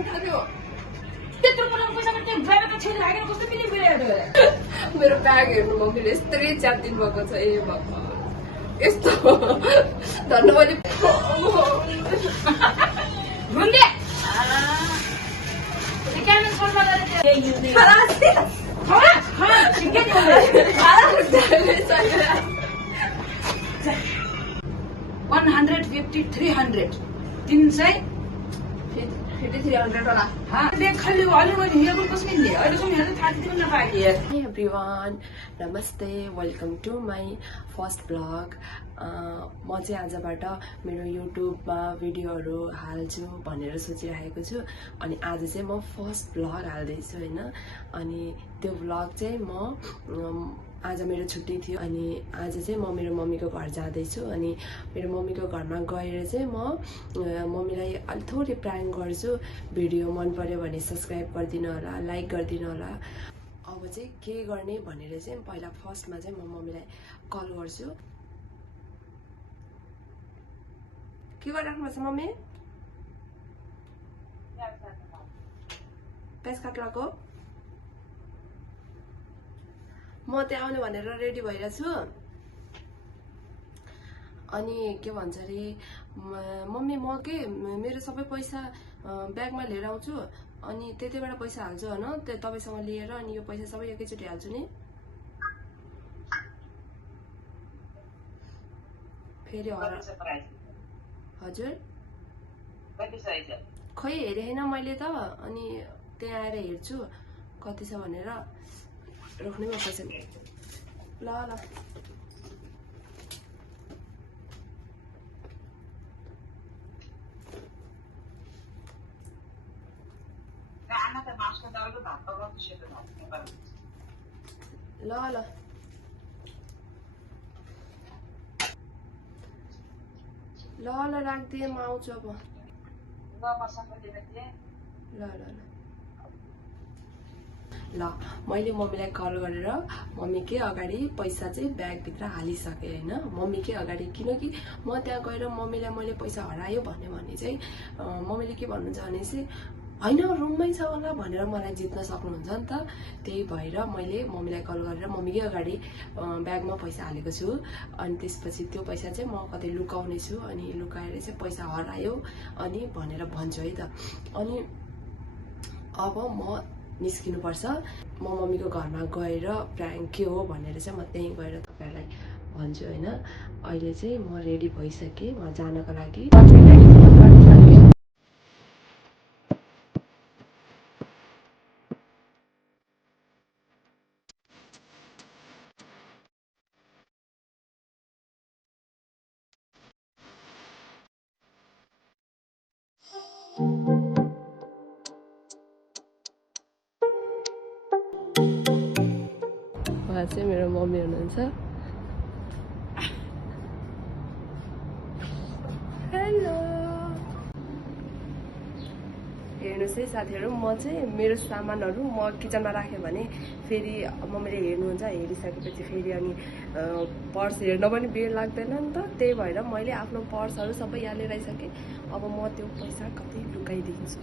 उठाल्यो त्यत्रो पल्ट पैसा कति ड्राइभर त छैन लागेर कस्तो पिलिङ गइरहेको मेरो ब्याग हेर्नु मम्मीले यस्तै च्यातिन भएको छ ए बाबा यस्तो धन्न मैले रुन्दे क्यामेरा फोनमा गरेर 150 300 300 वाला हाँ देख खाली वाले वो नहीं है कुछ नहीं है और तुम यहाँ से थाली भी ना पाएगी है Hi everyone, नमस्ते, welcome to my first blog. म चाहिँ आजबाट मेरो युट्युबमा भिडियोहरू हाल्छु भनेर सोचिरहेको छु। अनि आज चाहिँ म फर्स्ट ब्लग हाल्दैछु हैन। अनि त्यो ब्लग चाहिँ म आज मेरो छुट्टी थियो अनि आज चाहिँ म मेरो मम्मीको घर जाँदैछु। अनि मेरो मम्मीको घरमा गएर चाहिँ म मम्मीलाई अलि थोरै प्राङ्क गर्छु। भिडियो मन पर्यो भने सब्स्क्राइब गरिदिनु होला, लाइक गरिदिनु होला। अब चाहिँ के गर्ने भनेर चाहिँ पहिला फर्स्टमा चाहिँ म मम्मीलाई कल गर्छु। के गरिराख्नु भएको छ मम्मी? प्याज काट्लाको म त्यहाँ आउने भनेर रेडी भइरहेछु। अनि के भन्छ अरे मम्मी म के मेरो सबै पैसा ब्यागमा लिएर आउँछु अनि त्यतिबाट पैसा हाल्छु हैन तपाईसँग लिएर अनि यो पैसा सबै एकैचोटि हाल्छु नि। फेरि हजुर खै हेरे हैन मैले त अनि त्यहाँ आएर हेर्छु कति छ भनेर रोक्नु म पैसा ल ल ल ल ल ल राख्दिएँ म आउँछु अब। ल ल ल मैले मम्मीलाई कल गरेर मम्मीकै अगाडि पैसा चाहिँ ब्यागभित्र हालिसकेँ हैन। मम्मीकै अगाडि किनकि म त्यहाँ गएर मम्मीलाई मैले पैसा हरायो भने चाहिँ मम्मीले के भन्नुहुन्छ भने चाहिँ हैन रुममै छ होला भनेर मलाई जित्न सक्नुहुन्छ नि त। त्यही भएर मैले मम्मीलाई कल गरेर मम्मीकै अगाडि ब्यागमा पैसा हालेको छु। अनि त्यसपछि त्यो पैसा चाहिँ म कतै लुकाउने छु अनि लुकाएर चाहिँ पैसा हरायो अनि भनेर भन्छु है त। अनि अब म निस्किनु पर्छ। म मम्मीको घरमा गएर प्राङ्क के हो भनेर चाहिँ म त्यहीँ गएर तपाईहरुलाई भन्छु हैन। अहिले चाहिँ म रेडी भइसकेँ म जानको लागि। उहाँ चाहिँ मेरो मम्मी हुनुहुन्छ। हेलो हेर्नुहोस् है साथीहरू म चाहिँ मेरो सामानहरू म किचनमा राखेँ भने फेरि मम्मीले हेर्नुहुन्छ हेरिसकेपछि फेरि अनि पर्स हेर्न पनि बेर लाग्दैन नि त। त्यही भएर मैले आफ्नो पर्सहरू सबै यहाँ लिएर आइसकेँ। अब म त्यो पैसा कतै लुकाइदिन्छु।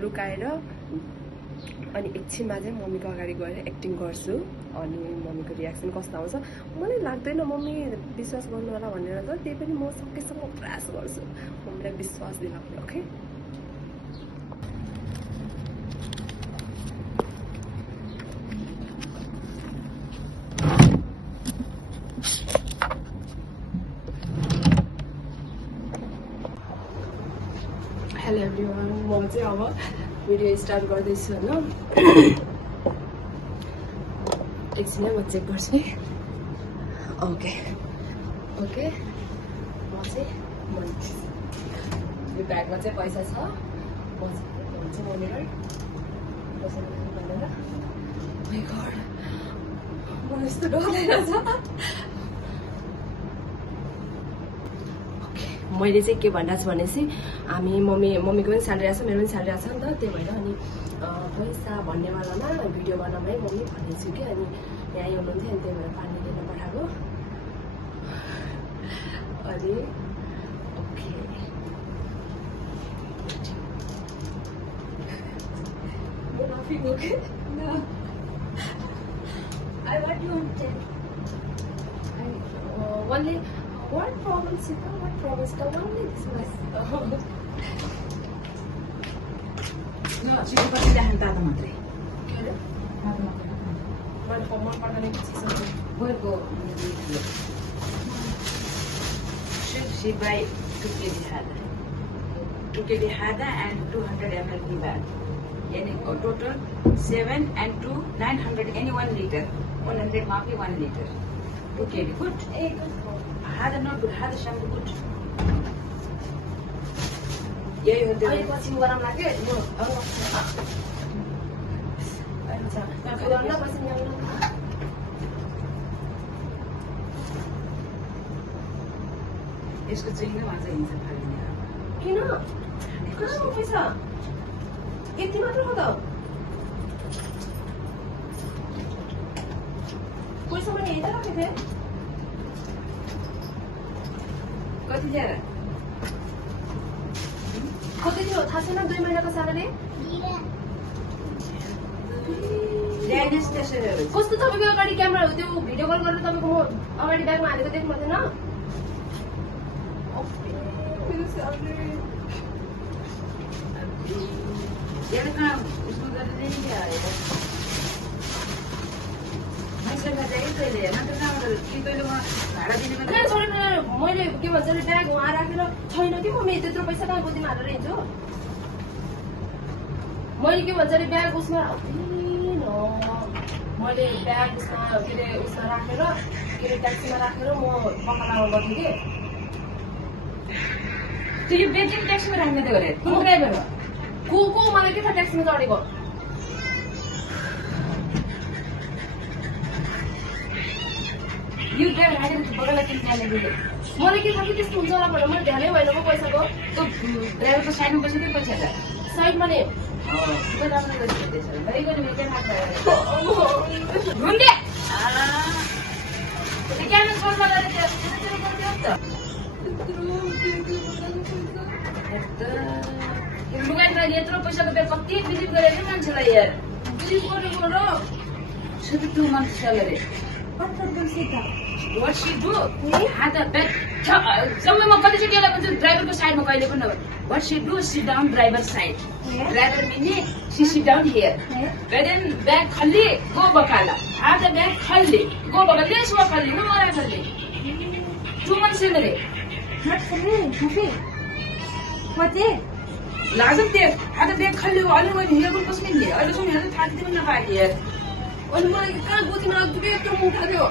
लुकाएर अनि एकछिनमा चाहिँ मम्मीको अगाडि गएर एक्टिङ गर्छु अनि मम्मीको रियाक्सन कस्तो आउँछ मलाई लाग्दैन मम्मी विश्वास गर्नु होला भनेर त। त्यही पनि म सकेसम्म प्रयास गर्छु मम्मीलाई विश्वास दिलाउने। ओके हेलो एभ्रिवान, म चाहिँ अब भिडियो स्टार्ट गर्दैछु हैन। एकछिन म चेक गर्छु है। ओके ओके म चाहिँ यो ब्यागमा चाहिँ पैसा छ। म चाहिँ मम्मीलाई पैसा भनेर माय गॉड म यस्तो डराइरहेछ। मैले चाहिँ के भनिरहेको छु भनेपछि हामी मम्मीको पनि स्यालेरी आएको छ मेरो पनि स्यालेरी आएको छ नि त। त्यही भएर अनि पैसा भन्ने बेलामा भिडियो बनामै मम्मी भनेको छु कि अनि यहाँ हुनुहुन्थ्यो अनि त्यही भएर पानी लिन पठाएको। अनि okay laughing, okay? No. I want you to tell. Only what problem, Sita? What problem, Sita? Only this much. No, chicken पछि देखाउँ तातो मात्रै के अरे? तातो मात्रै मैले मन पर्दैन कि चिज बोयको should she buy 2 kg hada 2 kg hada and 200 ml bag yani total 7 and 2 900 any 1 liter 100 mafi 1 liter 2 kg good hada not good hada shampoo good यही हो त्यो अहिले पछि गरम लाग्यो यसको चाहिँ किन भन्छ हिंसा फाल्ने किन कहाँ हो पैसा यति मात्र हो त पैसा मैले यता राखेको थिएँ कति ल्याएर कति थियो थाहा छैन 2 महिनाको स्यालेरी ल्याइदिनुहोस् त्यसरी कस्तो तपाईँको अगाडि क्यामेरा त्यो भिडियो कल गरेर तपाईँको म अगाडि ब्यागमा हालेको देख्नु पर्दैन एउटा कहाँ उसको गरेर नै ल्याएर मान्छेलाई चाहिँ कहिले नत्र कहाँबाट कि कहिले म भाडा दिने मैले के भन्छ अरे ब्याग उहाँ राखेर छैन कि मम्मी त्यत्रो पैसा कहाँ गोदीमा हालेर हिँड्छु मैले के भन्छ अरे ब्याग उसमा मैले ब्याग उसमा के अरे उसमा राखेर के अरे ट्याक्सीमा राखेर म पकालामा गर्थेँ कि त्यो यो ब्याग चाहिँ ट्याक्सीमा राख्ने थियो अरे कुन ड्राइभर हो को मलाई के थाहा ट्याक्सीमा चढेको यो ब्याग राखेर बगललाई किन जाने दिले मलाई के थाहा कि त्यस्तो हुन्छ होला भनेर मैले ध्यानै भएन पो पैसाको त्यो ड्राइभरको साइडमा बसेको पैसा त साइडमा नि राम्रो गरिदिँदैछ भेरी गुड मेरो चाहिँ लाग्छ क्यामेरा फोन गरेर लुगाइलाई यत्रो पैसाको ब्याग कति बिलिभ गरेको मान्छेलाई यार बिलिभ गरेको र 2 months salary what she do had a bag जम्मै म कतिचोटि यसलाई भन्छु ड्राइभरको साइडमा कहिले पनि नभए what she do sit down driver side driver meaning she sit down here then bag खाली go Bakala had a bag खाली go बकाला लेस वा खाली न मरा खाली 2 months salary not salary nothing what is लागत ते had a bag खाली अनि मैले हिँडेको कसमै नि अहिले सुन हेर्नु थाक्दिन नपाए यार अनि मलाई कहाँ गोदीमा राख्छु कि यत्रो मुठा थियो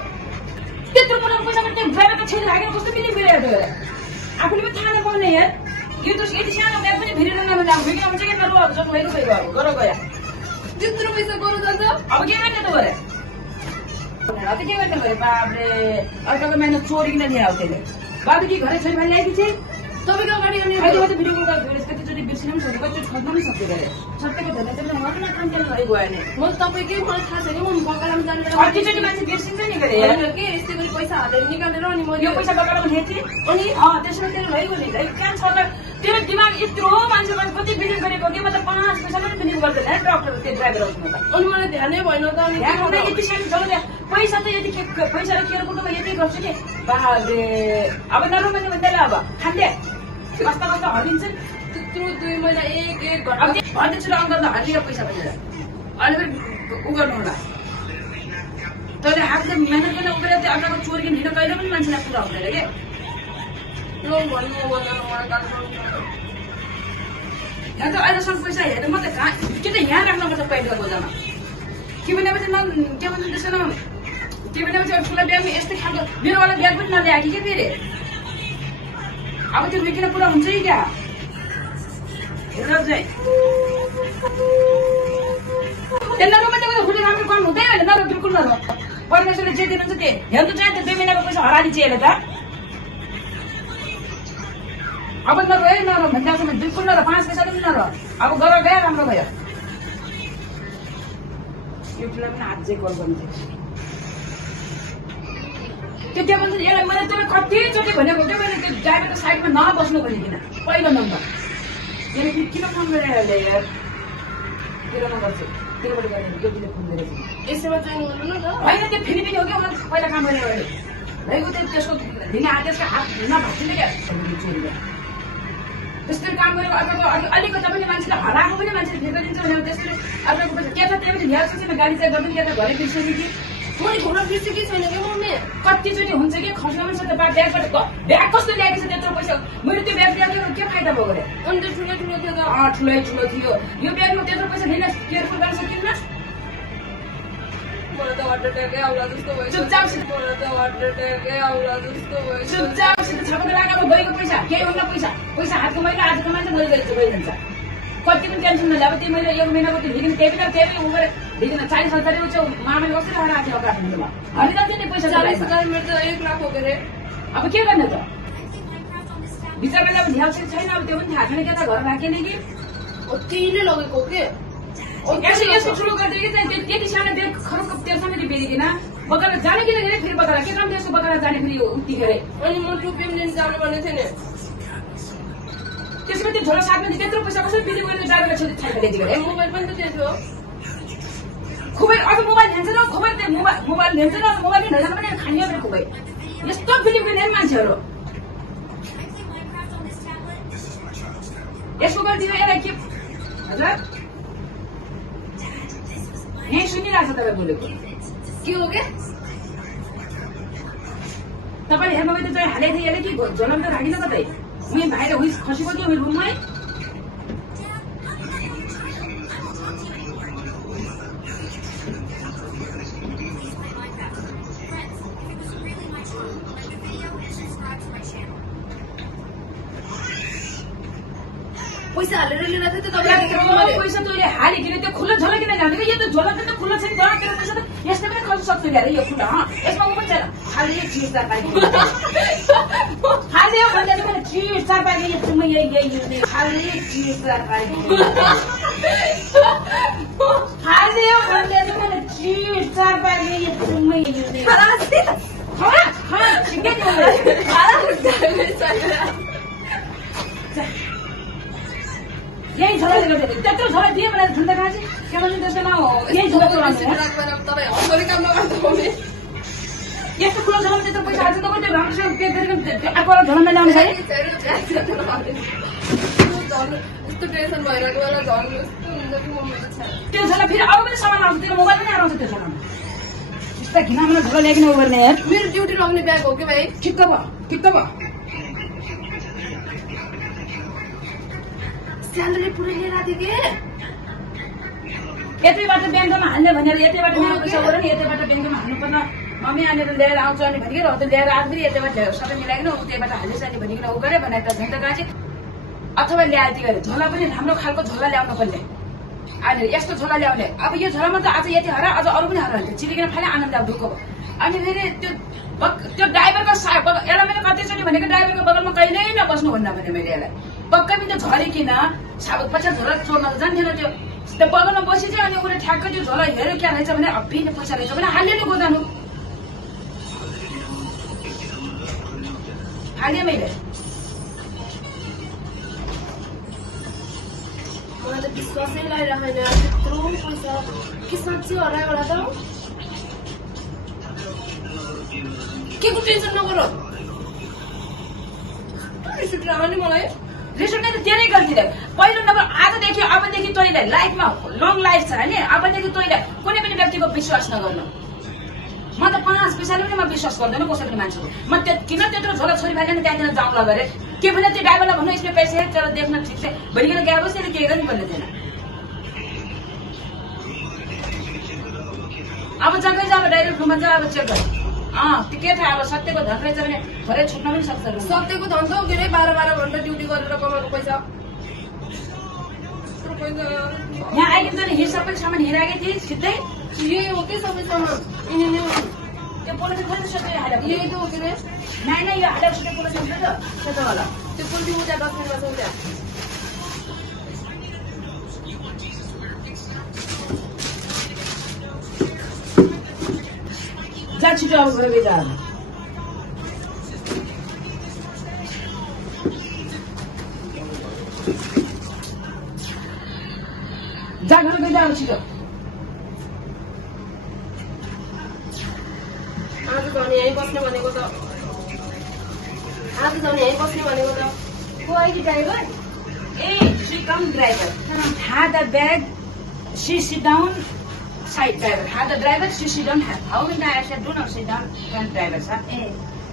त्यत्रो मुठाको पैसा पनि ड्राइभरको छेउ लागेर कस्तो बिलिभ गरिरहेको थियो आफूले पनि थाहा नपाउने यार यो त यति सानो ब्याग पनि फेरि नराम्रो लाग्यो किन भन्छ कि नरु अब जस्तो भएको गयो अब गर गयो त्यत्रो पैसा गर्नु जान्छ अब के गर्ने त गरे अब के गर्ने गरे बाबले अर्काको महिना चोरिकन ल्यायो त्यसले बाबु कि घरै छोरी भाइ ल्याएकी थिए तपाईँको अगाडि अनि अहिले मात्रै भिडियो कल गरेर कतिचोटि बिर्सिनु पनि सक्यो कतिचोटि खोज्न पनि सक्यो गरे सत्यको धन्य चाहिँ उहाँको नाम कन्टेल भइगयो अहिले म तपाईँकै मलाई थाहा छैन म बगालामा जाने कतिचोटि मान्छे बिर्सिन्छ नि गरे यार के यस्तै गरी पैसा हालेर निकालेर अनि मैले यो पैसा बगालामा थिएँ अनि त्यसमा तेरो भइगयो नि कहाँ छ त तेरो दिमाग यत्रो मान्छेमा कति बिलिभ गरेको कि मतलब 5 पैसा पनि बिलिभ गर्दैन डक्टर त्यो ड्राइभर हाउसमा त अनि मलाई ध्यानै भएन त अनि यति सानो छ पैसा त यति पैसा र केयर कुटुमा यति गर्छु कि बाबे अब नरुमने भन्दै अब खान्दे कस्ता कस्ता हरिन्छ त्यत्रो 2 महिना एक घन्टा अब भन्दैछु र अङ्कल हरियो पैसा भनेर अनि फेरि उ गर्नु होला तैँले हातले मेहनत गर्न उब्रेर त्यो अर्काको चोरी किन हिँड्न कहिले पनि मान्छेलाई पुरा हुँदैन के यहाँ त अहिलेसम्म पैसा हेरेर म त कहाँ के त यहाँ राख्नुपर्छ पेन्टको बोझामा के भनेपछि के भन्छ त्यसको नाम के भनेपछि ठुलो ब्यागमा यस्तै खालको मेरोवाला ब्याग पनि नल्याएको कि फेरि अब त्यो बिकिन पुरा हुन्छ कि क्या हेरेर चाहिँ त्यसलाई मात्रै हुँदै राम्रो काम हुँदैन होइन नर बिल्कुल नर परमेश्वरले जे दिनुहुन्छ त्यही हेर्नु चाहिँ त्यो 2 महिनाको पैसा हराइदिन्छ यसले त अब नरह्यो नर भन्दासम्म बिल्कुल नर 5 पैसा पनि नर अब गर गयो राम्रो भयो यो फिल्म पनि हात चाहिँ कल गर्नु त्यो के भन्छ यसलाई मैले त्यसलाई कतिचोटि भनेको क्या मैले त्यो ड्राइभरको साइडमा नबस्नु भनिकन पहिलो नम्बर यसले किन फोन गरेर यार किन नगर्छु त्योबाट गरेर एउटीले फोन गरेर यसैमा जोइन गर्नु न त होइन त्यो फेरि पनि हो कि उनीहरू पहिला काम गरेर गरे रहेको त्यो त्यसको दिने त्यसको हात नभाँच्ने क्या चोरी गरेर त्यसरी काम गरेको अर्को अलिकति पनि मान्छेले हराएको पनि मान्छेले फिर्ता दिन्छ भने त्यसरी अर्को पैसा के छ त्यो पनि ल्याएको छैन गाडी चाहिँ गर्दैन क्या त घरै बिर्सेँ कि मैले घुम्न बिर्सेँ कि छैन क्या मम्मी कतिचोटि हुन्छ कि खर्चमा पनि छ त ब्यागबाट ब्याग कस्तो ल्याएको छ त्यत्रो पैसा मैले त्यो ब्याग ल्याएको के फाइदा भयो गरे अनि त्यो ठुलो ठुलो थियो त ठुलै ठुलो थियो यो ब्यागमा त्यत्रो पैसा लिन केयरफुल गर्न सकिन्न मलाई त हार्ट एट्याकै आउला जस्तो भयो चुपचाप मलाई त हार्ट एट्याकै आउला जस्तो भयो चुपचापसित छापेर राखेको गएको पैसा केही हुन्न पैसा हातको महिना आजको मान्छे गइजान्छ कति पनि टेन्सन नले अब त्यो मैले एक महिनाको त्यो लिने त्यही उ गरेर लिने 40,000 चाहिँ मामाले कसरी हराएको थियो काठमाडौँमा हरिदा दिने पैसा 40,000 मेरो त 1 लाख हो के रे अब के गर्ने त बिचराले अब ध्यान छैन अब त्यो पनि थाहा छैन के त घर राखेन कि त्यही नै लगेको के यसो ठुलो गरिदिए कि चाहिँ त्यति सानो ब्याग खरबको तेलसम्म बेरिकन बगाएर जाने किन फेरि बगाएर के काम त्यसको बगाएर जाने फेरि उतिखेर अनि म टुपिम लिन जानु पर्ने थियो नि त्यसमा त्यो झोला साथमा त्यत्रो पैसा कसरी बिक्री गरेर ड्राइभरलाई छोडी थाहा त्यतिखेर मोबाइल पनि त त्यही थियो खुबै अझ मोबाइल ल्यान्छ न खुबै त्यो मोबाइल ल्यान्छ न मोबाइल पनि नजानु पनि खाने मेरो खुबै यस्तो फिल्म किने मान्छेहरू यसो गरिदियो यसलाई के हजुर यहीँ सुनिरहेको छ तपाईँ बोलेको के हो के तपाईँले हेर्नु त चाहिँ हालेको थियो यसले कि झोलामा त राखिन कतै उयो बाहिर उयो खसेको थियो मेरो रुममै पैसा हालेर लिएर थियो त तपाईँ पैसा तैँले हालिकन त्यो खुल्लो झोला किन जान्छ यो त झोला त खुल्लो छैन तेरो पैसा त यस्तो पनि खर्च सक्छ ल्याएर यो खुल्ला यसमा ऊ पनि छैन खालि चिज तरकारी खालि भन्दा मैले चिज तरकारी यही खालि चिज तरकारी खालि भन्दा मैले चिज तरकारी यही झोलाले गर्दै त्यत्रो झोला दिए मलाई ठन्डा खान्छ के भन्नु त्यसमा यही झोला चलाउँछ यस्तो ठुलो झोलामा त्यत्रो पैसा हाल्छ तपाईँ त्यो राम्रोसँग पे गरिकन अर्को झोलामा ल्याउनु छ यस्तो टेन्सन भइरहेको बेला झन् यस्तो हुन्छ कि मम्मी त्यो झोला फेरि अरू पनि सामान आउँछ त्यो मोबाइल पनि आउँछ त्यो झोलामा यस्ता घिनामा झोला ल्याइकन उ गर्ने यार मेरो ड्युटी लाग्ने ब्याग हो कि भाइ ठिक्क भयो स्यालेरी पुरै लिएर आएको थियो कि यतैबाट ब्याङ्कमा हाल्ने भनेर यतैबाट पैसा गऱ्यो नि यतैबाट ब्याङ्कमा हाल्नुपर्न मम्मी आनेर ल्याएर आउँछ अनि भनिकन हो त ल्याएर आज फेरि यतैबाट सबै मिलाइकन उतैबाट हालिस अनि भनिकन उ गरे भनेर त झन् त गाजी अथवा ल्याएती गरे झोला पनि राम्रो खालको झोला ल्याउनु पर्ने अनि यस्तो झोला ल्याउने अब यो झोलामा त आज यति हरा अझ अरू पनि हराउँछ चिरिकन फाले आनन्द अब ढुक्क भयो अनि फेरि त्यो ड्राइभरको यसलाई मैले कतिचोटि भनेको ड्राइभरको बगलमा कहिल्यै नबस्नु भन्दा भने मैले यसलाई पक्कै पनि त्यो झरिकन पछाडि झोला चोर्न त जान्थेन त्यो बगलमा बसी चाहिँ अनि उसले ठ्याक्कै त्यो झोला हेऱ्यो क्या रहेछ भने फेरि पैसा रहेछ भने हाल्यो गोदानु हालेँ मैले मलाई त विश्वासै लागिरहेको छैन त्यत्रो पैसा के साँच्चै हरायो होला त के को टेन्सन नगर रिस उठेर आउने मलाई रिस उठ्ने त धेरै गरिदिँदै पहिलो नम्बर आजदेखि अबदेखि तैँलाई लाइफमा लङ लाइफ छ नि अबदेखि तैँलाई कुनै पनि व्यक्तिको विश्वास नगर्नु म त 5 पैसाले पनि म विश्वास गर्दैन कसै पनि मान्छेको म किन त्यत्रो झोला छोरी भाइले त्यहाँदेखि जाउँला गरे के भने त्यो ड्राइभरलाई भन्नु यसले पैसा तर देख्न ठिक छ भनिकन गएको यसले केही पनि भन्ने थिएन अब जग्गै जा अब डाइरेक्ट रुममा जा अब चेक गर त्यो के थाहा अब सत्यको धन रहेछ भने भरे छुट्न पनि सक्छ सत्यको धन त हो के अरे 12 घन्टा ड्युटी गरेर कमाएको पैसा यहाँ आइकन त हिसाब पनि सामान हेराएकै थिएँ सिधै यही हो कि सबै सामान यिनी त्यो पोलिसी खोल्नु सक्यो हालेको यही त हो कि रे नाइ यो हालेको सुटे पोलिसी हुन्छ त त्यता होला त्यो पोलिसी उता डस्टबिनमा छ उता जा छिटो अब घर गई जा घर गई जा छिटो यहीँ बस्ने भनेको त आजसम्म यहीँ बस्ने भनेको त को अहिले driver Hey, she come driver. Had the bag, she sit down, side driver. Had the driver, she sit down. How many I said, do not sit down, can driver, sir.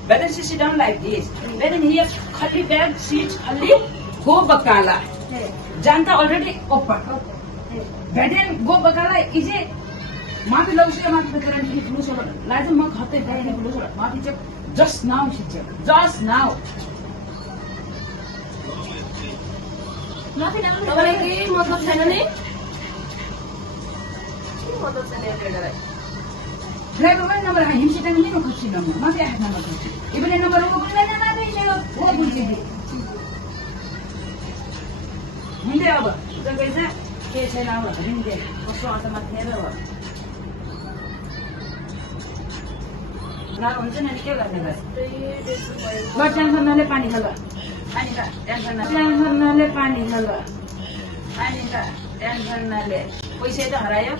But then she sit down like this. But then here, khali bag, seat, khali, go bakala. Janta already open. But then go bakala is a माथि लौसिया माथि त current कि ठुलो छ lies म खत्तै पाएन ठुलो छ माथि चाहिँ जस्ट नाउ शिक्षा जस्ट नाउ माथि नाम तपाईलाई के मतलब छैन नि के मतलब छैन ड्राइभरलाई ड्राइभरलाई नम्बर हिमसित नि न खुसी नम्बर माथि आएको नम्बर खुसी इभन नम्बर हो कुनै न माथि ले हो बुझ्दै हिँड्दै अब जग्गा चाहिँ के छैन अब हिँड्दै कसो अन्तमा थिएन अब ना हुन्छ नि के गर्ने बस ल टेन्सन नले पानी खाल पानी खा टेन्सन नले पानी खाल पानी खा टेन्सन नले पैसा त हरायो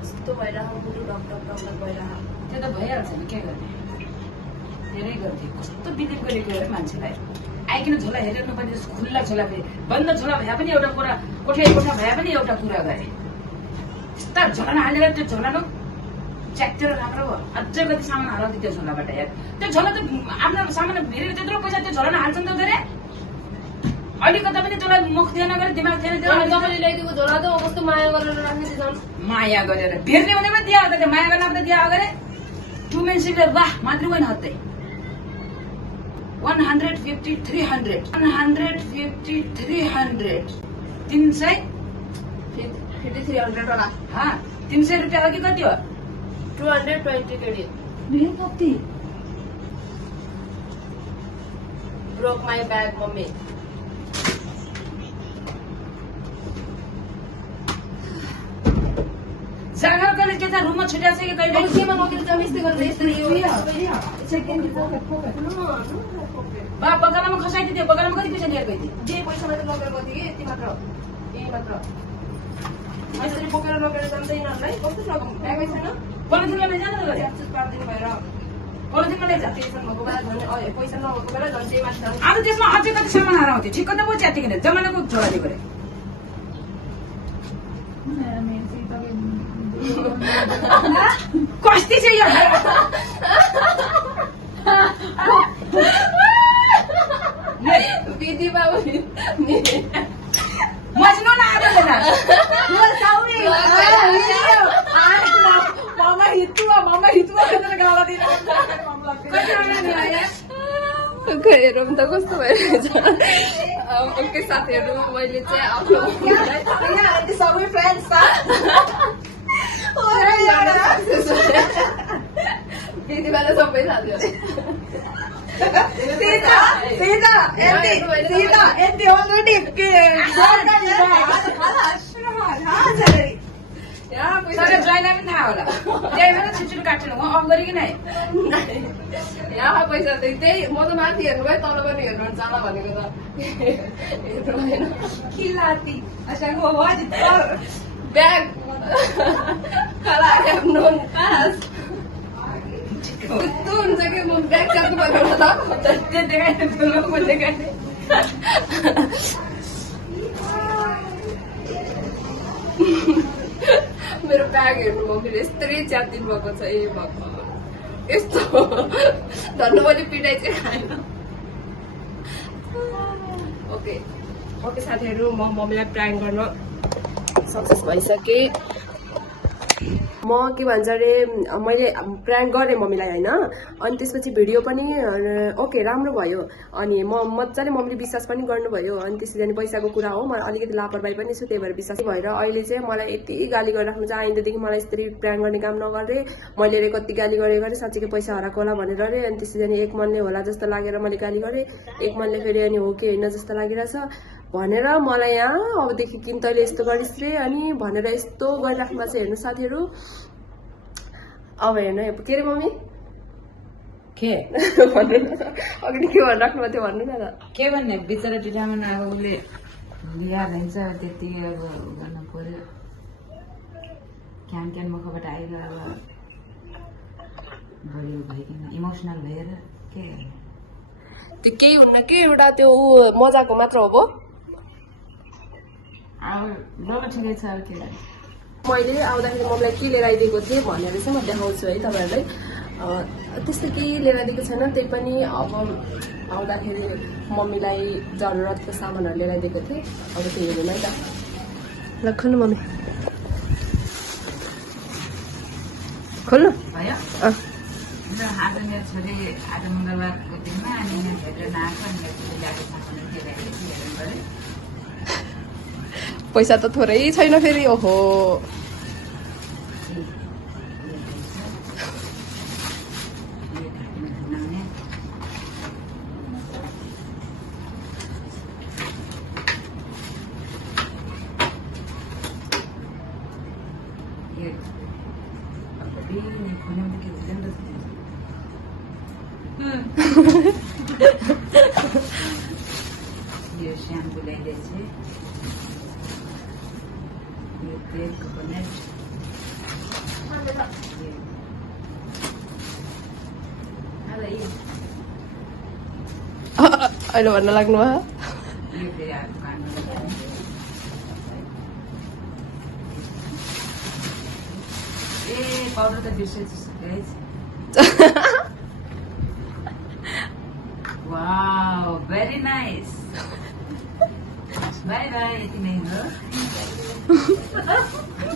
यस्तो भइरहेको बुढो डक्टर भइरहेको त्यो त भइहाल्छ नि के गर्ने धेरै गर्थ्यो कस्तो बिलिभ गरेको अरे मान्छेलाई आइकन झोला हेरेर पनि खुल्ला झोला बन्द झोला भए पनि एउटा कुरा कोठा भए पनि एउटा कुरा गरे यस्ता झोला हालेर त्यो झोला न च्याक्टेर राम्रो भयो अझै कति सामान हराउँथ्यो त्यो झोलाबाट हेर त्यो झोला त आफ्नो सामान हेरेर त्यत्रो पैसा त्यो झोला हाल्छ नि त गरे अलिकता पनि तँलाई मुख थिएन गरे दिमाग थिएन तपाईँले ल्याइदिएको झोला त कस्तो माया गरेर राख्ने झन् माया गरेर भेट्ने भने पनि दिया त्यो माया गर्न पनि दिया गरे टु मेन्सिपले वाह मात्र होइन हत्तै 150 300 150 300 300 वाला 300 रुपियाँ अघि कति हो 220 केडी मेरो कति broke my bag मम्मी जागर कहिले के त रुममा छुट्याछ कि कहिले केमा लगेर चाहिँ यस्तै गरेर यसरी बा बगानमा खसाइदियो बगानमा कति पैसा लिएर गइथि जे पैसा मात्र लगेर गयो कि यति मात्र यही मात्र यसरी बोकेर लगेर जान्छ यिनीहरूलाई कस्तो लगौँ ब्यागै छैन पोलिथिनमा लैजान त गरे च्याप्चुस पारिदिनु भएर पोलिथिनमा लैजा टेन्सन भएको बेला झन् पैसा नभएको बेला झन् त्यही माथि जान्छ आज त्यसमा अझै कति सामान हराउँथ्यो ठिक त बुझ्या त्यतिखेर जमानाको झोला दिएको रे कस्ती चाहिँ यो दिदी बाबु मज्नु न आउँदैन हेरौँ त कस्तो भइरहेछ ओके साथीहरू मैले चाहिँ आफ्नो सबै फ्रेन्ड्स दिदीबाट सबै साथीहरू जयलाई पनि थाहा होला त्यही भएर छिटो काटेर म अफ गरिकन यहाँ पैसा त्यही म त माथि हेर्नु भयो तल पनि हेर्नु जाला भनेको त हेर्नु भएन ब्याग कला नोन पास कस्तो हुन्छ कि म ब्याग चाख्नु पर्यो त त्यो देखाइदिनु मेरो ब्याग हेर्नु मम्मीले यस्तै च्यातिनु भएको छ ए भगवान् यस्तो धन्नु मैले पिटाइ चाहिँ खाएन ओके ओके साथीहरू म मम्मीलाई प्राङ्क गर्न सक्सेस भइसकेँ म के भन्छ अरे मैले प्राङ्क गरेँ मम्मीलाई होइन अनि त्यसपछि भिडियो पनि ओके राम्रो भयो अनि म मजाले मम्मीले विश्वास पनि गर्नुभयो अनि त्यसरी अनि पैसाको कुरा हो म अलिकति लापरवाही पनि छु त्यही भएर विश्वास भएर अहिले चाहिँ मलाई यति गाली गरिराख्नु चाहिँ आइन्दादेखि मलाई यसरी प्राङ्क गर्ने काम नगर्दै मैले कति गाली गरेको अरे साँच्चीकै पैसा हराएको होला भनेर अरे अनि त्यसरी अनि एक मनले होला जस्तो लागेर मैले गाली गरेँ एक मनले फेरि अनि हो कि होइन जस्तो लागिरहेछ भनेर मलाई यहाँ अबदेखि किन तैँले यस्तो गरिस् रे अनि भनेर यस्तो गरिराख्नु चाहिँ हेर्नु साथीहरू अब हेर्नु के अरे मम्मी के भन्नु न अघि के भनिराख्नु भएको थियो भन्नु न के भन्ने बिचरा टिटामा अब उसले ल्याएर हिँड्छ त्यति अब गर्नु पर्यो क्यान मुखबाट आएर अब बढी भइकन इमोसनल भएर के गर्ने? त्यो केही हुन्न कि एउटा त्यो मजाको मात्र हो अब ल ठिकै छ अब के गर्ने? मैले आउँदाखेरि मम्मीलाई के लिएर आइदिएको थिएँ भनेर चाहिँ म देखाउँछु है तपाईँहरूलाई त्यस्तो केही लिएर आइदिएको छैन त्यही पनि अब आउँदाखेरि मम्मीलाई जरुरतको सामानहरू लिएर आइदिएको थिएँ अब त्यो हेरौँ है त ल खोल्नु मम्मी खोल्नु भयो ल आज मेरो छोरी आज मङ्गलबारको दिनमा अनि यहाँ भेटेर नआएको अनि मेरो छोरी ल्याएको सामान के ल्याएको हेर्नु पऱ्यो। पैसा त थोरै छैन फेरि ओहो यो स्याम्पू ल्याइदिएछ यो तेल कोकोनट अहिले भन्न लाग्नु भयो यो फेरि अर्को कानमा ए पाउडर त बिर्सेछु guys. Wow, very nice. Bye bye, यति नै हो।